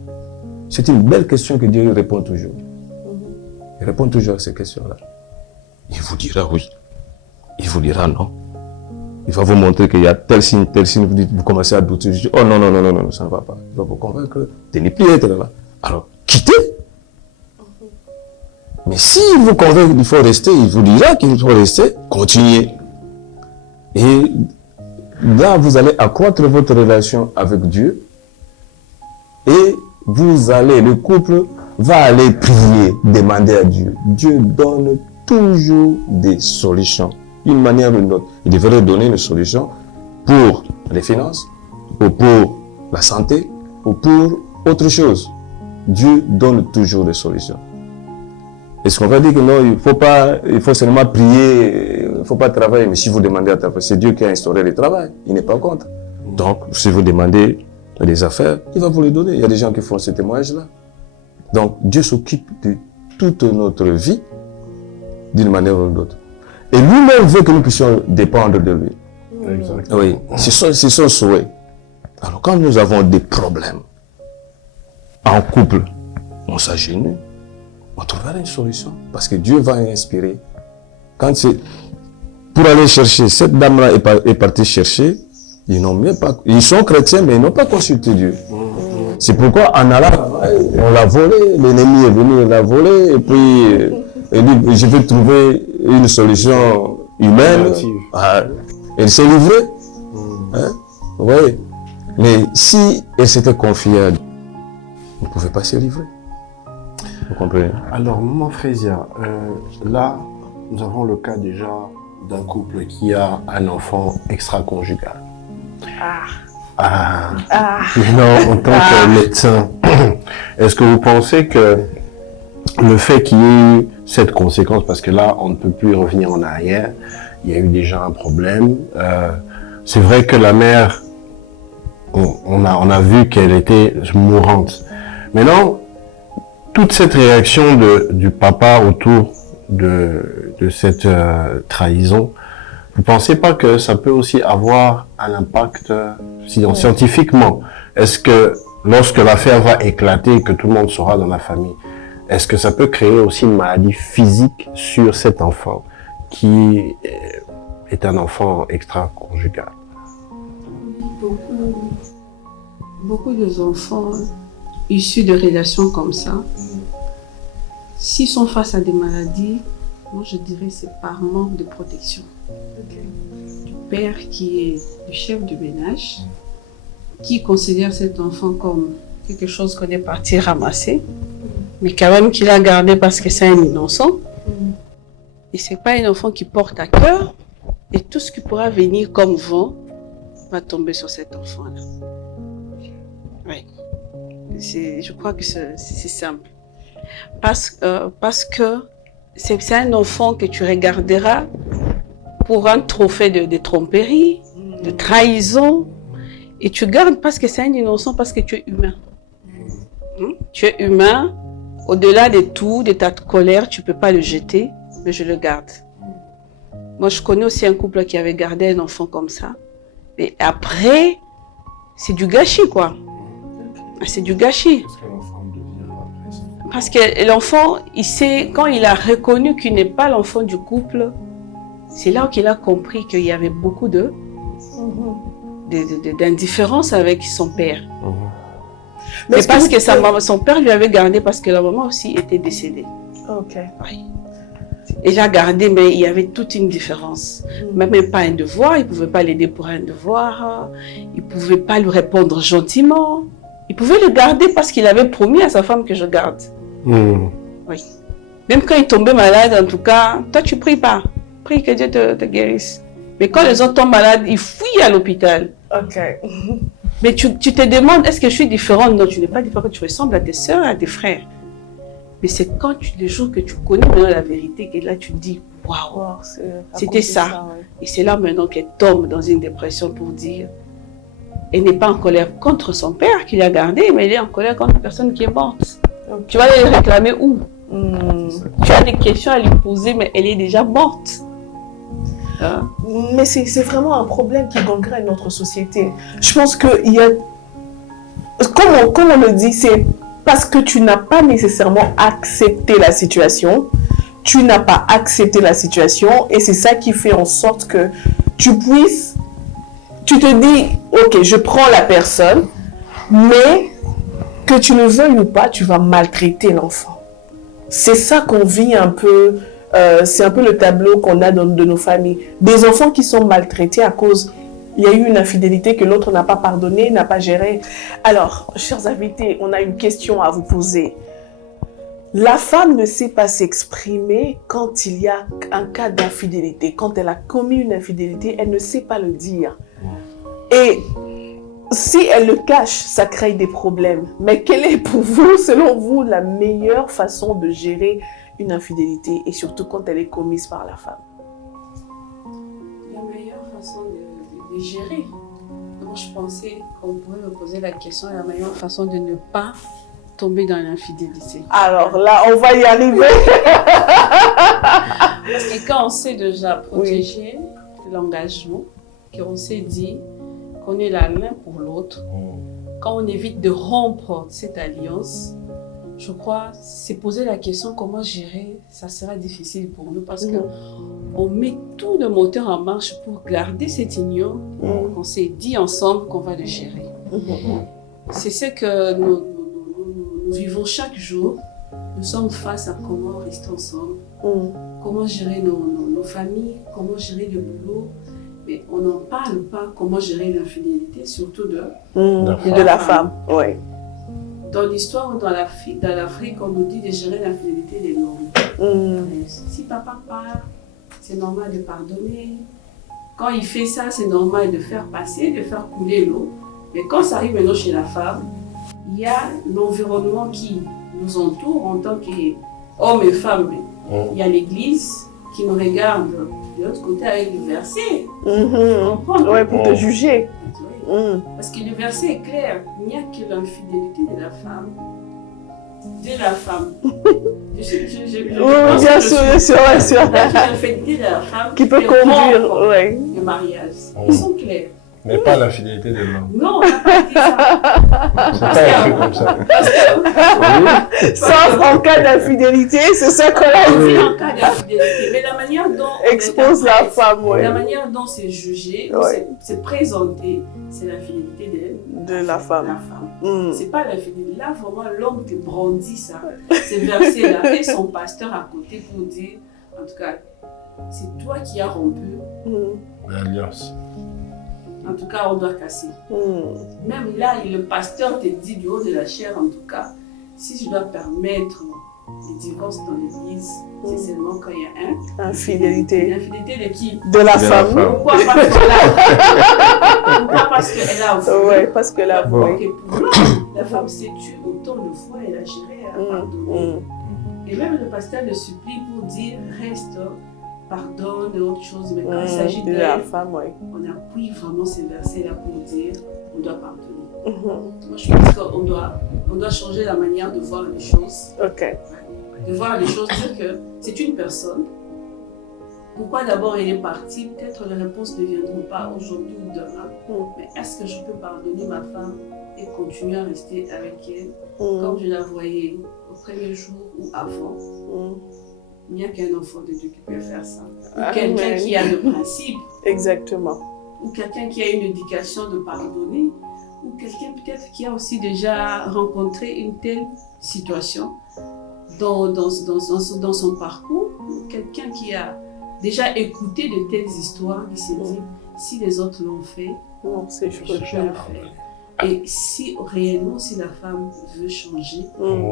C'est une belle question que Dieu répond toujours. Il répond toujours à ces questions-là. Il vous dira oui. Il vous dira non. Il va vous montrer qu'il y a tel signe, vous commencez à douter. Je dis, oh non, ça ne va pas. Il va vous convaincre de ne plus être là. Alors, quittez. Mais s'il vous convainc qu'il faut rester, il vous dira qu'il faut rester, continuez. Et là, vous allez accroître votre relation avec Dieu. Et vous allez, le couple va aller prier, demander à Dieu. Dieu donne toujours des solutions, d'une manière ou d'une autre. Il devrait donner une solution pour les finances, ou pour la santé, ou pour autre chose. Dieu donne toujours des solutions. Est-ce qu'on va dire que non, il faut seulement prier, il ne faut pas travailler, mais si vous demandez à travailler, c'est Dieu qui a instauré le travail, il n'est pas contre. Donc, si vous demandez des affaires, il va vous les donner. Il y a des gens qui font ce témoignage-là. Donc, Dieu s'occupe de toute notre vie d'une manière ou d'une autre. Et lui-même veut que nous puissions dépendre de lui. Exactement. Oui, c'est son souhait. Alors, quand nous avons des problèmes en couple, on s'agenouille, on trouvera une solution. Parce que Dieu va inspirer. Pour aller chercher, cette dame-là est partie chercher, ils sont chrétiens, mais ils n'ont pas consulté Dieu. C'est pourquoi en allant, on l'a volé, l'ennemi est venu, il l'a volé, et puis il dit, je vais trouver une solution humaine. Elle s'est livrée. Hein? Oui. Mais si elle s'était confiée à Dieu, elle ne pouvait pas se livrer. Vous comprenez? Alors, maman Frésia, là, nous avons le cas déjà d'un couple qui a un enfant extra-conjugal. Maintenant, en tant que médecin, est-ce que vous pensez que le fait qu'il y ait eu cette conséquence, parce que là, on ne peut plus revenir en arrière, il y a eu déjà un problème. C'est vrai que la mère, on a vu qu'elle était mourante. Maintenant, toute cette réaction du papa autour de cette trahison, vous pensez pas que ça peut aussi avoir un impact scientifiquement? Est-ce que lorsque l'affaire va éclater et que tout le monde saura dans la famille, est-ce que ça peut créer aussi une maladie physique sur cet enfant qui est un enfant extra-conjugal? Beaucoup d'enfants issus de relations comme ça, s'ils sont face à des maladies, moi je dirais c'est par manque de protection. Du père qui est le chef du ménage, qui considère cet enfant comme quelque chose qu'on est parti ramasser, mais quand même qu'il a gardé parce que c'est un innocent. Et c'est pas un enfant qui porte à cœur, et tout ce qui pourra venir comme vent, va tomber sur cet enfant-là. Oui. Je crois que c'est simple. Parce que c'est un enfant que tu regarderas pour un trophée de tromperie, de trahison. Et tu gardes parce que c'est un innocent, parce que tu es humain. Tu es humain. Au-delà de tout, de ta colère, tu ne peux pas le jeter, mais je le garde. Moi, je connais aussi un couple qui avait gardé un enfant comme ça. Et après, c'est du gâchis, quoi. C'est du gâchis. Parce que l'enfant, il sait, quand il a reconnu qu'il n'est pas l'enfant du couple, c'est là qu'il a compris qu'il y avait beaucoup d'indifférence avec son père. Mais parce que son père lui avait gardé parce que la maman aussi était décédée. Ok. Oui. Il a gardé, mais il y avait toute une différence. Même pas un devoir, il ne pouvait pas l'aider pour un devoir, il ne pouvait pas lui répondre gentiment. Il pouvait le garder parce qu'il avait promis à sa femme que je garde. Oui. Même quand il tombait malade, en tout cas, toi tu pries pas. Prie que Dieu te guérisse. Mais quand les autres tombent malades, ils fuient à l'hôpital. Ok. Mais tu te demandes, est-ce que je suis différente? Non, tu n'es pas différente, tu ressembles à tes soeurs, à tes frères. Mais c'est quand les jours que tu connais maintenant la vérité, que là tu te dis, waouh, c'était ça. Ouais. Et c'est là maintenant qu'elle tombe dans une dépression pour dire, elle n'est pas en colère contre son père qui l'a gardé, mais elle est en colère contre la personne qui est morte. Okay. Tu vas aller réclamer où? Tu as des questions à lui poser, mais elle est déjà morte. Mais c'est vraiment un problème qui gangrène notre société. Je pense qu'il y a... Comme on le dit, c'est parce que tu n'as pas nécessairement accepté la situation. Tu n'as pas accepté la situation et c'est ça qui fait en sorte que tu puisses... Tu te dis, ok, je prends la personne, mais que tu le veuilles ou pas, tu vas maltraiter l'enfant. C'est ça qu'on vit un peu... c'est un peu le tableau qu'on a de nos familles. Des enfants qui sont maltraités à cause, il y a eu une infidélité que l'autre n'a pas pardonné, n'a pas géré. Alors, chers invités, on a une question à vous poser. La femme ne sait pas s'exprimer quand il y a un cas d'infidélité. Quand elle a commis une infidélité, elle ne sait pas le dire. Et si elle le cache, ça crée des problèmes. Mais quelle est pour vous, selon vous, la meilleure façon de gérer une infidélité et surtout quand elle est commise par la femme? La meilleure façon de gérer. Moi, je pensais qu'on pouvait me poser la question, la meilleure façon de ne pas tomber dans l'infidélité. Alors là, on va y arriver. Parce que quand on sait déjà protéger l'engagement, qu'on s'est dit qu'on est là l'un pour l'autre, quand on évite de rompre cette alliance, je crois, c'est poser la question comment gérer, ça sera difficile pour nous parce que on met tout le moteur en marche pour garder cette union qu'on s'est dit ensemble qu'on va le gérer. C'est ce que nous vivons chaque jour. Nous sommes face à comment rester ensemble, comment gérer nos familles, comment gérer le boulot. Mais on n'en parle pas comment gérer l'infidélité, surtout de la femme. Ouais. Dans l'histoire ou dans l'Afrique, on nous dit de gérer l'infidélité des normes. Si papa part, c'est normal de pardonner. Quand il fait ça, c'est normal de faire passer, de faire couler l'eau. Mais quand ça arrive maintenant chez la femme, il y a l'environnement qui nous entoure en tant qu'hommes et femmes. Il y a l'église qui nous regarde de l'autre côté avec le verset. Ouais, pour te juger. Parce que le verset est clair, il n'y a que l'infidélité de la femme. De la femme. Oui, bien sûr, bien sûr. L'infidélité de la femme qui peut conduire le mariage. Ils sont clairs. Mais pas l'infidélité de l'homme. Non, on n'a pas dit ça. C'est pas écrit comme ça. Sauf en cas d'infidélité, c'est ça qu'on a dit. En cas d'infidélité. Mais la manière dont on expose la femme, la manière dont c'est jugé, c'est présenté, c'est l'infidélité de la femme. C'est pas l'infidélité. Là, vraiment, l'homme te brandit ça. Ces versets-là, et son pasteur à côté pour dire, en tout cas, c'est toi qui as rompu l'alliance. En tout cas, on doit casser. Même là, le pasteur te dit du haut de la chair, en tout cas, si je dois permettre les divorces dans l'église, c'est seulement quand il y a Infidélité. L'infidélité de qui? De la femme. Pourquoi? Parce qu'elle a avoué. Ouais, parce que la voix. Et pour l'homme, la femme s'est tue autant de fois, elle a géré, elle a pardonné. Et même le pasteur le supplie pour dire reste, pardonne et autre chose. Mais quand il s'agit de la femme, oui. on appuie vraiment ces versets-là pour dire on doit pardonner. Moi, je pense qu'on doit changer la manière de voir les choses. Ok. De voir les choses, dire que c'est une personne. Pourquoi d'abord elle est partie? Peut-être les réponses ne viendront pas aujourd'hui ou demain. Mais est-ce que je peux pardonner ma femme et continuer à rester avec elle comme je la voyais au premier jour ou avant? Il n'y a qu'un enfant de Dieu qui peut faire ça. Ou quelqu'un qui a le principe. Exactement. Ou quelqu'un qui a une éducation de pardonner. Ou quelqu'un peut-être qui a aussi déjà rencontré une telle situation dans son parcours. Ou quelqu'un qui a déjà écouté de telles histoires qui s'est dit, si les autres l'ont fait, je peux le faire. Et si réellement, si la femme veut changer,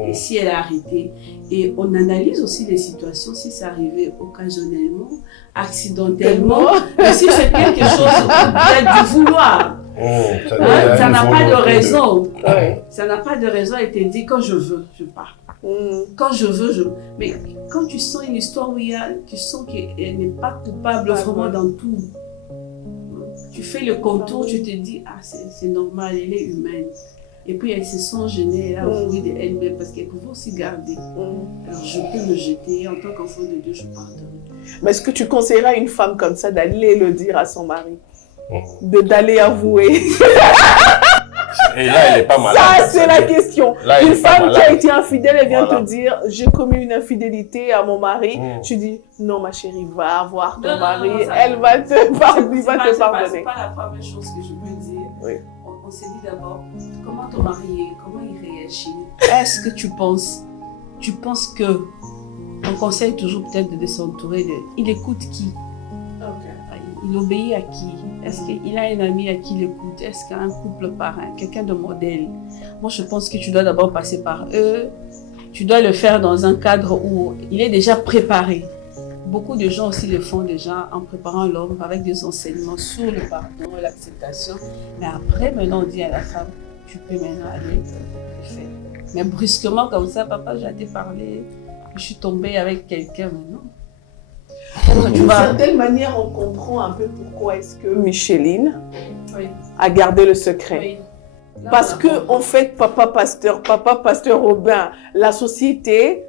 et si elle a arrêté, et on analyse aussi les situations, si ça arrivait occasionnellement, accidentellement, mais si c'est quelque chose peut-être du vouloir, ça n'a pas de raison. Ça n'a pas de raison et te dit quand je veux, je pars. Quand je veux, je... Mais quand tu sens une histoire où tu sens qu'elle n'est pas coupable vraiment dans tout, tu fais le contour, tu te dis, ah c'est normal, elle est humaine. Et puis elle se sent gênée, elle a avoué d'elle-même parce qu'elle pouvait aussi garder. Alors je peux me jeter, en tant qu'enfant de Dieu, je pardonne. Mais est-ce que tu conseillerais à une femme comme ça d'aller le dire à son mari? D'aller avouer? Et là, elle n'est pas malade. Ça, c'est la question. Là, une femme qui a été infidèle, elle vient te dire, j'ai commis une infidélité à mon mari. Tu dis, non, ma chérie, va voir ton mari. Elle va te pardonner. C'est pas la première chose que je peux dire. On s'est dit d'abord, comment ton mari est, comment il réagit? Est-ce que tu penses que, on conseille toujours peut-être de s'entourer de, il écoute qui? Il obéit à qui? Est-ce qu'il a un ami à qui il écoute? Est-ce qu'il a un couple parrain, quelqu'un de modèle? Moi, je pense que tu dois d'abord passer par eux. Tu dois le faire dans un cadre où il est déjà préparé. Beaucoup de gens aussi le font déjà en préparant l'homme avec des enseignements sur le pardon et l'acceptation. Mais après, maintenant, on dit à la femme, tu peux maintenant aller le faire. Mais brusquement comme ça, papa, j'ai été parler, je suis tombée avec quelqu'un maintenant. D'une certaine manière, on comprend un peu pourquoi est-ce que Micheline a gardé le secret. Parce que, en fait, papa pasteur Robin, la société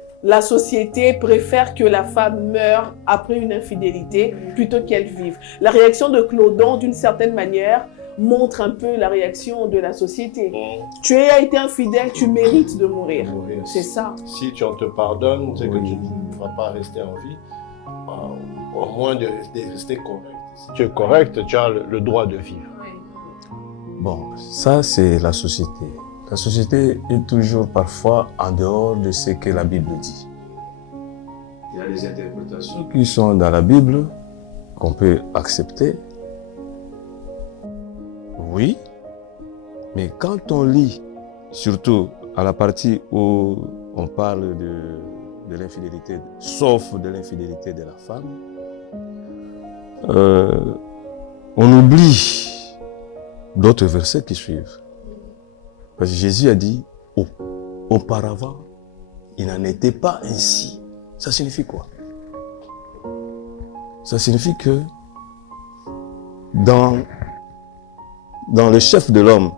préfère que la femme meure après une infidélité plutôt qu'elle vive. La réaction de Clodon, d'une certaine manière, montre un peu la réaction de la société. Tu as été infidèle, tu mérites de mourir. C'est ça. Si tu en te pardonnes, c'est que tu ne vas pas rester en vie. Au moins de rester correct. Si tu es correct, tu as le droit de vivre. Bon, ça c'est la société. La société est toujours parfois en dehors de ce que la Bible dit. Il y a des interprétations qui sont dans la Bible qu'on peut accepter. Oui, mais quand on lit, surtout à la partie où on parle de l'infidélité, sauf de l'infidélité de la femme, on oublie d'autres versets qui suivent. Parce que Jésus a dit, auparavant, il n'en était pas ainsi. Ça signifie quoi? Ça signifie que dans le chef de l'homme,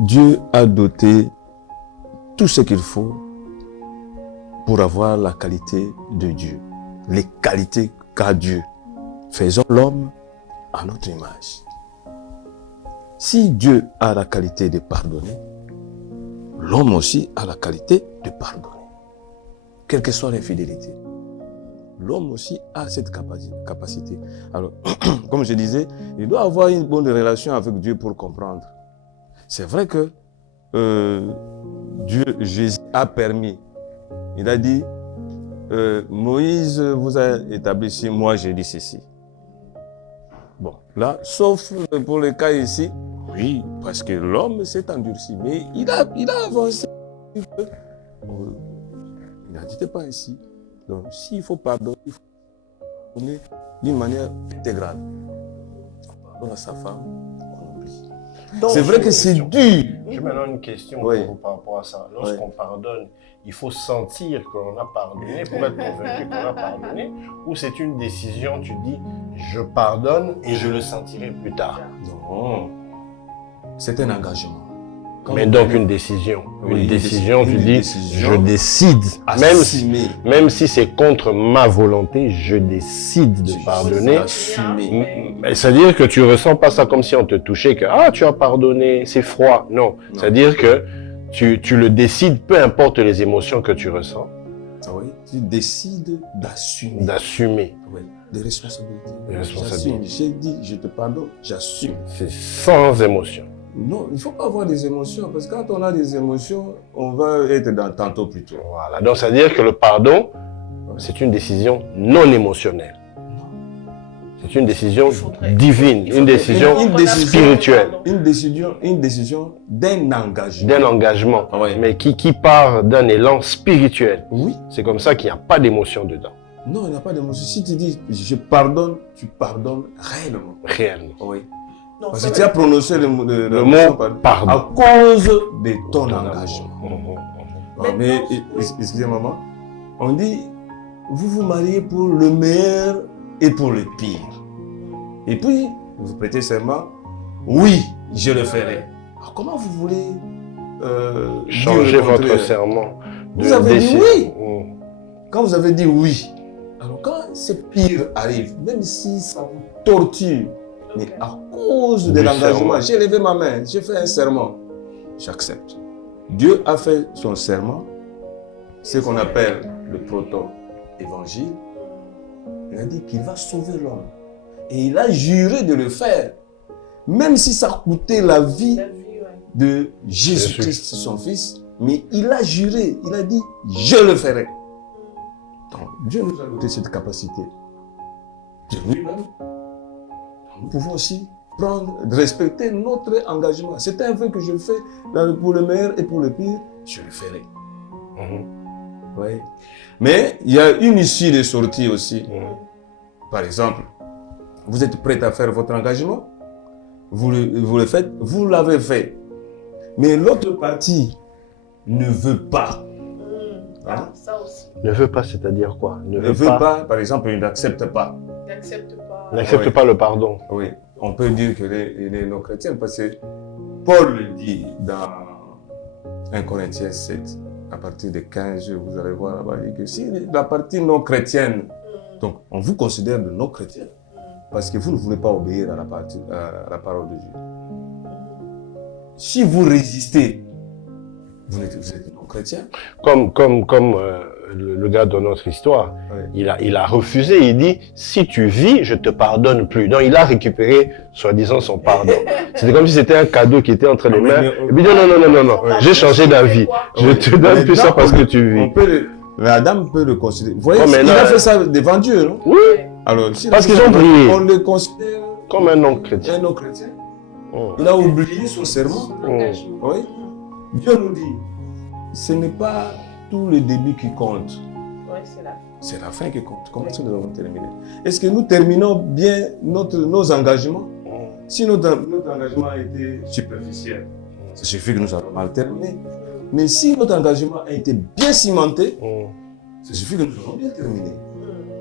Dieu a doté tout ce qu'il faut pour avoir la qualité de Dieu, les qualités qu'a Dieu. Faisons l'homme à notre image. Si Dieu a la qualité de pardonner, l'homme aussi a la qualité de pardonner. Quelle que soit l'infidélité. L'homme aussi a cette capacité. Alors, comme je disais, il doit avoir une bonne relation avec Dieu pour comprendre. C'est vrai que Jésus a permis. Il a dit, Moïse vous a établi ici, moi j'ai dit ceci. Bon, là, sauf pour le cas ici, oui, parce que l'homme s'est endurci, mais il a avancé. n'agissez pas ainsi. Donc, s'il faut pardonner, il faut pardonner d'une manière intégrale. On pardonne à sa femme, on oublie. Donc, C'est vrai que c'est dur. J'ai maintenant une question Oui. pour vous par rapport à ça. Lorsqu'on pardonne, il faut sentir qu'on a pardonné pour être convaincu qu'on a pardonné, ou c'est une décision, tu dis, je pardonne et je le sentirai plus tard. Non, c'est un engagement. Quand Mais vous donc prenez- une décision. Oui, Une décision, tu une dis, décision. je décide. Assumer. Même si c'est contre ma volonté, je décide de pardonner. Assumer. Mais c'est-à-dire que tu ressens pas ça comme si on te touchait, que ah, tu as pardonné, c'est froid. Non. C'est-à-dire que tu le décides, peu importe les émotions que tu ressens, Ah oui, tu décides d'assumer. d'assumer. Oui, des responsabilités. Des responsabilités. J'assume. J'ai dit, je te pardonne, j'assume. C'est sans émotion. Non, il ne faut pas avoir des émotions, parce que quand on a des émotions, on va être dans tantôt plus tôt. Voilà. Donc, c'est-à-dire que le pardon, c'est une décision non émotionnelle. C'est une décision divine, une décision Une décision- spirituelle, Une décision d'un engagement. d'un engagement, Ah ouais. mais qui part d'un élan spirituel. Oui. C'est comme ça qu'il n'y a pas d'émotion dedans, Non, il n'y a pas d'émotion. Si tu dis, je pardonne, tu pardonnes réellement. réellement. Oui. Non, Parce ça que va. tu as prononcé le mot mot pardon. à cause de ton engagement. Ah, mais Maintenant, excusez maman, on dit, vous vous mariez pour le meilleur et pour le pire. Et puis, vous prêtez serment, oui, je le ferai. Alors, comment vous voulez Changez dire le votre contraire? serment. Vous avez dit oui. Mm. Quand vous avez dit oui, alors quand ce pire arrive, même si ça vous torture, mais à cause de Du l'engagement, serment. j'ai levé ma main, j'ai fait un serment, j'accepte. Dieu a fait son serment, ce qu'on appelle le proto-évangile. Il a dit qu'il va sauver l'homme. Et il a juré de le faire, même si ça coûtait la vie La vie, ouais. de Jésus-Christ, son Fils. Mais il a juré, il a dit, je le ferai. Donc, Dieu nous a doté cette capacité. De lui-même, nous pouvons aussi respecter notre engagement. C'est un vœu que je fais pour le meilleur et pour le pire, je le ferai. Mhm. Oui. Mais il y a une issue de sortie aussi. Mhm. Par exemple, vous êtes prêt à faire votre engagement, vous le faites, vous l'avez fait. Mais l'autre partie ne veut pas. Hein? Ça aussi. Ne veut pas, c'est-à-dire quoi? Ne veut pas, par exemple, il n'accepte pas. N'accepte pas. N'accepte Oui. pas le pardon. Oui, on peut dire qu'il est non chrétien parce que Paul le dit dans 1 Corinthiens 7, à partir de 15, vous allez voir là-bas, il dit que si la partie non chrétienne, donc on vous considère de non chrétien parce que vous ne voulez pas obéir à la parole de Dieu. Si vous résistez, vous êtes non chrétien. Comme le gars de notre histoire, Oui. il a refusé, il dit, si tu vis, je te pardonne plus. Donc il a récupéré, soi-disant, son pardon. C'était comme si c'était un cadeau qui était entre les mains. Et puis non, j'ai changé d'avis. Je te donne plus ça parce que tu vis. Mais Adam peut le considérer. Vous voyez, Oh, mais il là, a fait ça devant Dieu, non? Oui, Alors, s'il a Parce fait qu'ils ça ont devant- prié. On le considère comme un non-chrétien. un non-chrétien. Mm. Il a oublié son serment. Son engagement. Oui. Dieu nous dit, ce n'est pas tout le début qui compte, Ouais, c'est là. c'est la fin qui compte. Comment est-ce que nous avons terminé? Est-ce que nous terminons bien nos engagements? Si notre engagement a été superficiel, ça suffit que nous allons mal terminer. Mais si notre engagement a été bien cimenté, Mm. ça suffit que nous allons bien terminer.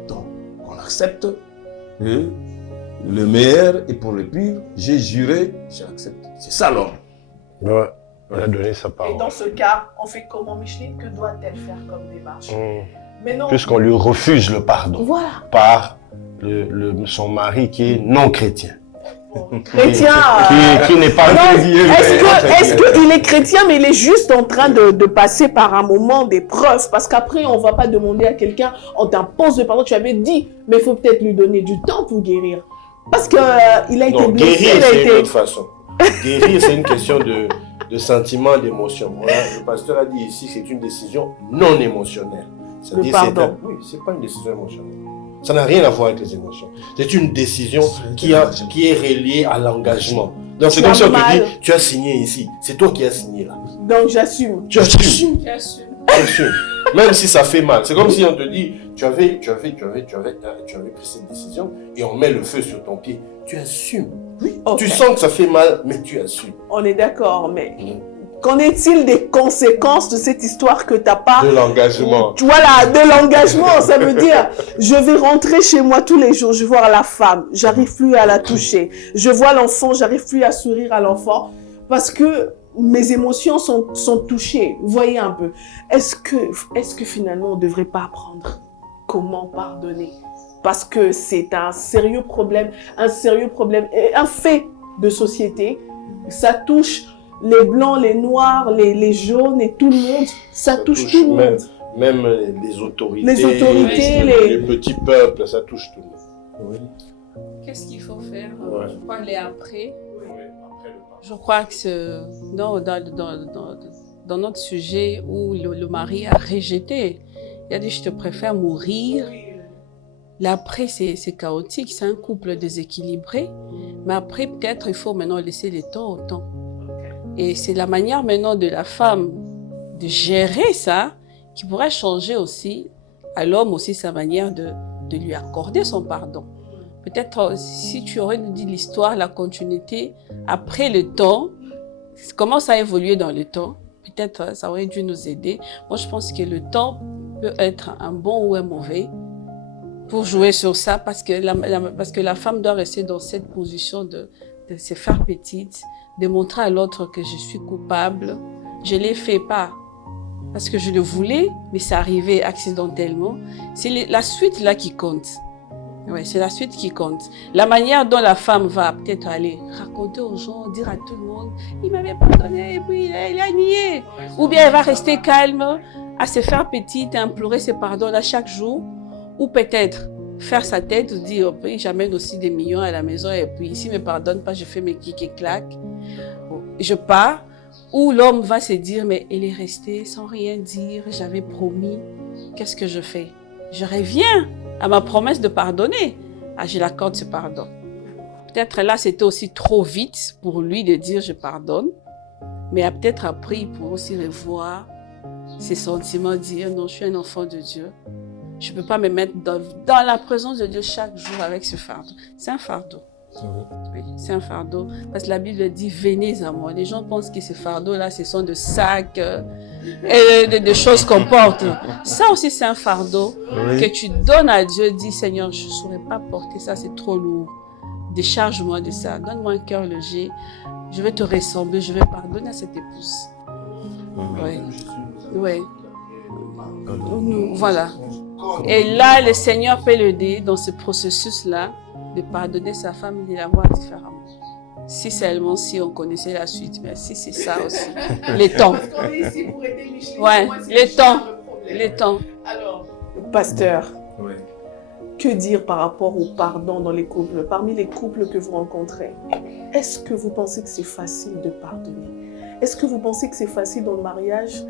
Donc, on accepte que le meilleur et pour le pire, j'ai juré, j'accepte. C'est ça l'homme. Ouais, il a donné sa Et parole. dans ce cas, on fait comment, Micheline? Que doit-elle faire comme démarche? Mais non. Puisqu'on lui refuse le pardon Voilà. par son mari qui est non-chrétien. Chrétien. Qui n'est pas... Non, est-ce qu'il est chrétien, mais il est juste en train de passer par un moment d'épreuve? Parce qu'après, on ne va pas demander à quelqu'un, on t'impose le pardon, tu avais dit, mais il faut peut-être lui donner du temps pour guérir. Parce qu'il a été Non, blessé, guérir, il a c'est une été... autre façon. Guérir, c'est une question de sentiment, d'émotion. Voilà, le pasteur a dit ici, c'est une décision non émotionnelle. Le pardon. Oui, c'est pas une décision émotionnelle. Ça n'a rien à voir avec les émotions. C'est une décision qui est reliée à l'engagement. Donc c'est comme si on te mal. dit, tu as signé ici. C'est toi qui as signé là. Donc j'assume. Tu assumes. Tu assumes. Tu assumes. Même si ça fait mal. C'est comme si on te dit, tu avais pris cette décision et on met le feu sur ton pied. Tu assumes. Oui, ok. Tu sens que ça fait mal, mais tu assumes. On est d'accord, mais qu'en est-il des conséquences de cette histoire que t'as pas? De l'engagement. Voilà, de l'engagement, ça veut dire, je vais rentrer chez moi tous les jours, je vois la femme, j'arrive plus à la toucher. Je vois l'enfant, j'arrive plus à sourire à l'enfant parce que mes émotions sont touchées. Vous voyez un peu. Est-ce que finalement on devrait pas apprendre comment pardonner? Parce que c'est un sérieux problème, et un fait de société. Ça touche les blancs, les noirs, les jaunes et tout le monde. Ça touche tout le monde. Même les autorités. Les autorités, les petits peuples, ça touche tout le monde. Oui. Qu'est-ce qu'il faut faire? Ouais. Je crois aller après. Je crois que dans notre sujet où le mari a rejeté, il a dit je te préfère mourir. L'après, c'est chaotique, c'est un couple déséquilibré. Mais après, peut-être, il faut maintenant laisser le temps au temps. Et c'est la manière maintenant de la femme de gérer ça qui pourrait changer aussi à l'homme aussi sa manière de lui accorder son pardon. Peut-être si tu aurais nous dit l'histoire, la continuité, après le temps, comment ça a évolué dans le temps, peut-être ça aurait dû nous aider. Moi, je pense que le temps peut être un bon ou un mauvais pour jouer sur ça parce que la femme doit rester dans cette position de se faire petite, de montrer à l'autre que je suis coupable. Je l'ai fait pas parce que je le voulais, mais c'est arrivé accidentellement. C'est la suite là qui compte. Ouais, c'est la suite qui compte. La manière dont la femme va peut-être aller raconter aux gens, dire à tout le monde, il m'avait pardonné et puis il a nié. Ou bien elle va rester calme, à se faire petite, à implorer ses pardons là chaque jour. Ou peut-être faire sa tête, dire, oh, puis j'amène aussi des millions à la maison et puis s'il ne me pardonne pas, je fais mes kicks et claques. Je pars. Ou l'homme va se dire, mais il est resté sans rien dire, j'avais promis, qu'est-ce que je fais? Je reviens à ma promesse de pardonner. Ah, je l'accorde ce pardon. Peut-être là, c'était aussi trop vite pour lui de dire je pardonne, mais peut-être après, il pourra aussi revoir ses sentiments, dire non, je suis un enfant de Dieu. Je ne peux pas me mettre dans la présence de Dieu chaque jour avec ce fardeau. C'est un fardeau. Oui, c'est un fardeau. Parce que la Bible dit, venez à moi. Les gens pensent que ces fardeaux-là, ce sont de sacs et de choses qu'on porte. Ça aussi, c'est un fardeau que tu donnes à Dieu. Dis, Seigneur, je ne saurais pas porter ça, c'est trop lourd. Décharge-moi de ça. Donne-moi un cœur léger. Je vais te ressembler. Je vais pardonner à cette épouse. Oui. Oui. Voilà. Et là, le Seigneur peut l'aider dans ce processus-là de pardonner sa femme et de la voir différemment. Si seulement si on connaissait la suite, mais si c'est ça aussi. Les temps. Ouais, les temps. Alors, pasteur, que dire par rapport au pardon dans les couples? Parmi les couples que vous rencontrez, est-ce que vous pensez que c'est facile de pardonner? Est-ce que vous pensez que c'est facile dans le mariage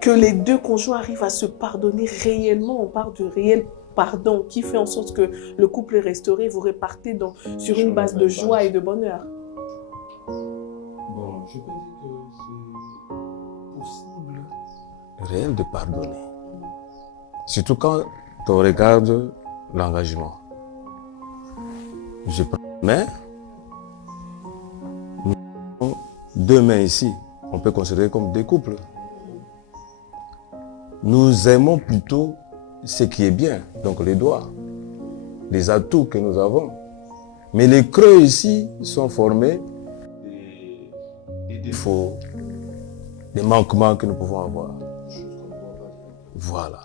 que les deux conjoints arrivent à se pardonner réellement? On parle de réel pardon qui fait en sorte que le couple est restauré, vous repartez sur une base de joie et de bonheur. Bon, je peux dire que c'est possible. Réel de pardonner. Surtout quand on regarde l'engagement. Je prends une main, nous avons deux mains ici. On peut considérer comme des couples. Nous aimons plutôt ce qui est bien, donc les doigts, les atouts que nous avons. Mais les creux ici sont formés des défauts, des manquements que nous pouvons avoir. Voilà.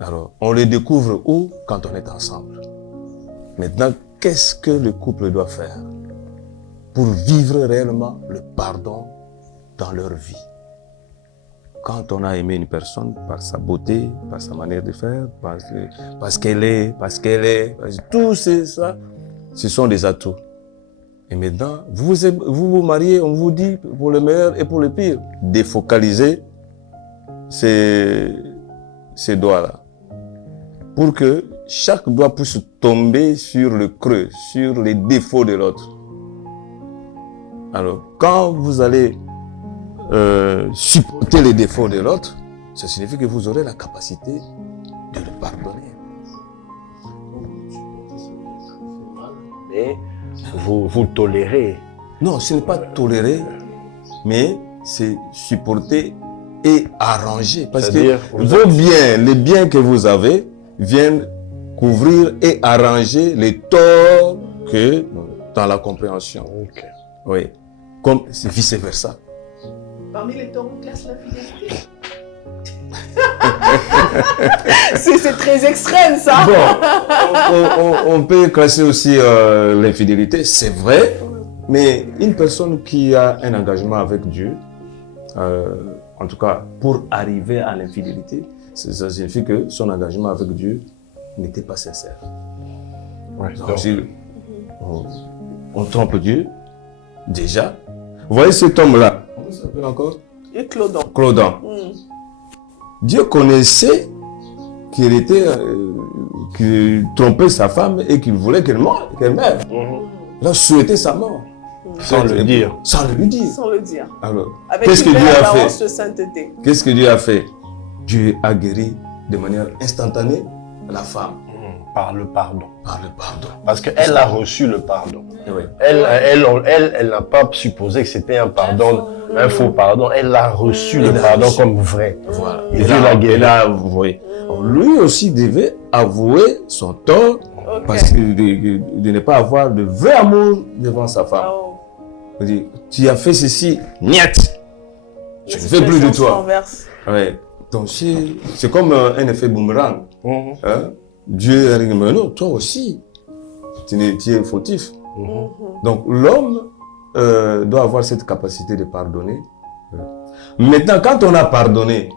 Alors, on les découvre où? Quand on est ensemble. Maintenant, qu'est-ce que le couple doit faire pour vivre réellement le pardon dans leur vie? Quand on a aimé une personne par sa beauté, par sa manière de faire, parce qu'elle est, tout ça, ce sont des atouts. Et maintenant, vous mariez, on vous dit pour le meilleur et pour le pire, défocalisez ces doigts-là. Pour que chaque doigt puisse tomber sur le creux, sur les défauts de l'autre. Alors, quand vous allez supporter les défauts de l'autre, ça signifie que vous aurez la capacité de le pardonner. Mais vous tolérez. Non, ce n'est pas tolérer, mais c'est supporter et arranger. Parce que C'est-à-dire, vos biens, les biens que vous avez, viennent couvrir et arranger les torts que dans la compréhension. Ok. Oui. Comme c'est vice-versa. Parmi les torts, on classe l'infidélité. C'est très extrême, ça. Bon, on peut classer aussi l'infidélité, c'est vrai, mais une personne qui a un engagement avec Dieu, en tout cas pour arriver à l'infidélité, ça signifie que son engagement avec Dieu n'était pas sincère. Ouais, Donc, si on trompe Dieu, déjà. Vous voyez cet homme-là, comment ça s'appelle encore? Et Clodon. Clodon. Dieu connaissait qu'il était, qu'il trompait sa femme et qu'il voulait qu'elle meure. Il a souhaité sa mort. Sans le dire. Sans le lui dire. Sans le dire. Alors, Avec qu'est-ce que une Dieu belle a apparence fait? de sainteté. Qu'est-ce que Dieu a fait? Dieu a guéri de manière instantanée la femme Par le pardon. par le pardon. Parce qu'elle a reçu le pardon. Oui. Elle n'a pas supposé que c'était un pardon, un faux pardon. Elle a reçu le pardon comme vrai. Voilà. Et Dieu l'a guéri. Et là, vous voyez. Lui aussi devait avouer son tort Ok. parce que de ne pas avoir de vrai amour devant sa femme. Oh. Il dit, tu as fait ceci, niet. Je La ne veux plus de situation se toi. renverse. Ouais. Donc c'est comme un effet boomerang. Mhm. Hein? Dieu a dit, mais non, toi aussi, tu es fautif. Donc l'homme doit avoir cette capacité de pardonner. Maintenant, quand on a pardonné,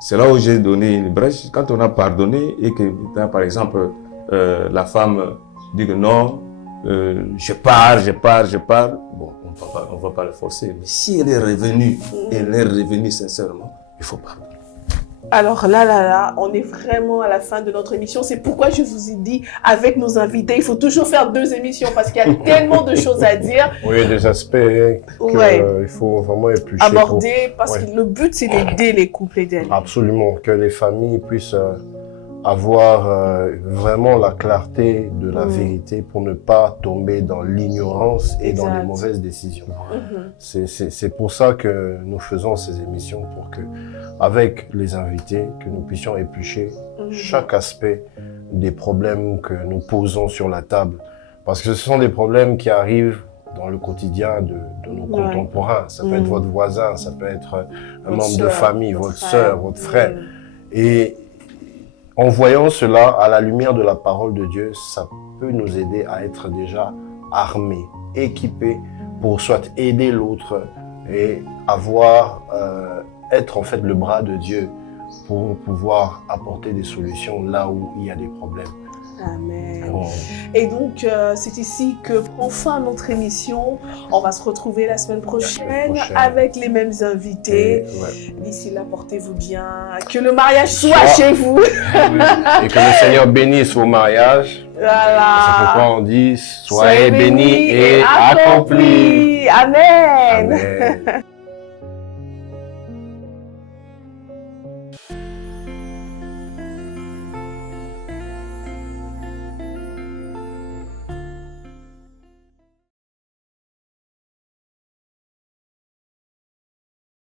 c'est là où j'ai donné une brèche, quand on a pardonné et que, par exemple, la femme dit que non, je pars, bon, on ne va pas le forcer. Mais si elle est revenue, sincèrement, il faut pardonner. Alors là, on est vraiment à la fin de notre émission. C'est pourquoi je vous ai dit, avec nos invités, il faut toujours faire 2 émissions parce qu'il y a tellement de choses à dire, Oui, il y a des aspects qu'il Ouais. faut vraiment éplucher. aborder, parce Ouais. que le but, c'est d'aider les couples et d'aider. Absolument, que les familles puissent avoir vraiment la clarté de la vérité pour ne pas tomber dans l'ignorance et dans les Exact. mauvaises décisions. Mhm. C'est pour ça que nous faisons ces émissions, pour que, avec les invités, que nous puissions éplucher chaque aspect des problèmes que nous posons sur la table. Parce que ce sont des problèmes qui arrivent dans le quotidien de nos Ouais. contemporains. Ça peut être votre voisin, ça peut être un Votre membre de sœur, famille, votre sœur, votre frère. Mhm. Et en voyant cela à la lumière de la parole de Dieu, ça peut nous aider à être déjà armés, équipés pour soit aider l'autre et être en fait le bras de Dieu pour pouvoir apporter des solutions là où il y a des problèmes. Amen. Bon. Et donc, c'est ici que prend fin notre émission. On va se retrouver la semaine prochaine avec les mêmes invités. Ouais. D'ici là, portez-vous bien. Que le mariage soit chez vous. Et que le Seigneur bénisse vos mariages. Voilà. C'est pourquoi on dit soyez bénis et accomplis. Amen. Amen.